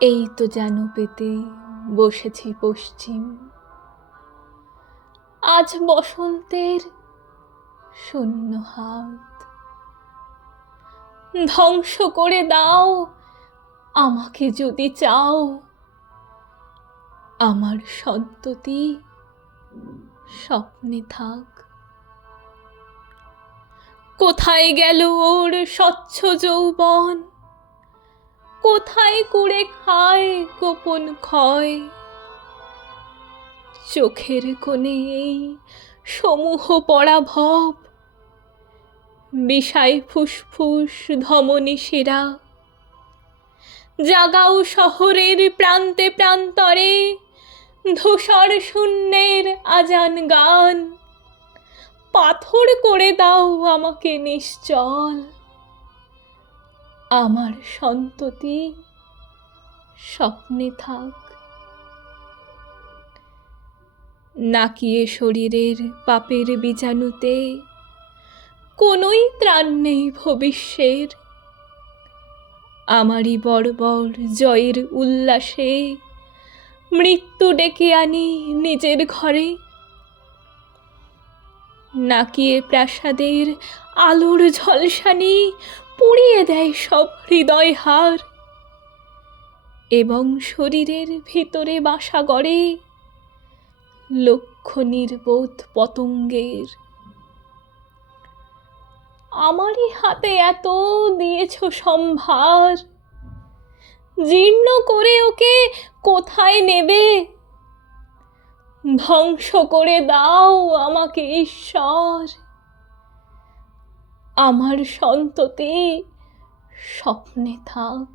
এই তো যেন পেতে বসেছি পশ্চিম, আজ বসন্তের শূন্য হাত। ধ্বংস করে দাও আমাকে যদি চাও, আমার সন্ততি স্বপ্নে থাক। কোথায় গেল ওর স্বচ্ছ যৌবন, কোথায় কুড়ে খায় গোপন ক্ষয়। চোখের কোণে এই সমূহ পরাভব, বিষায় ফুসফুস ধমনী শিরা। জাগাও শহরের প্রান্তে প্রান্তরে ধূসর শূন্যের আজান গান। পাথর করে দাও আমাকে নিশ্চল, আমার সন্ততি স্বপ্নে থাক। নাকিয়ে শরীরের পাপের বীজাণুতে কোনোই ত্রাণ নেই ভবিষ্যের। আমারই বর্বর জয়ের উল্লাসে মৃত্যু ডেকে আনি নিজের ঘরে। নাকিয়ে প্রাসাদের আলোর ঝলসানি পুড়িয়ে দেয় সব হৃদয় হার, এবং শরীরের ভিতরে বাসা গড়ে লক্ষ নির্বোধ পতঙ্গের। আমারই হাতে এত দিয়েছ সম্ভার, জীর্ণ করে ওকে কোথায় নেবে? ধ্বংস করে দাও আমাকে ঈশ্বর, আমার সন্ততি স্বপ্নে থাক।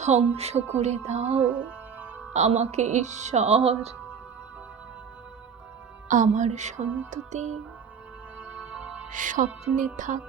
ধ্বংস করে দাও আমাকে ঈশ্বর, আমার সন্ততি স্বপ্নে থাক।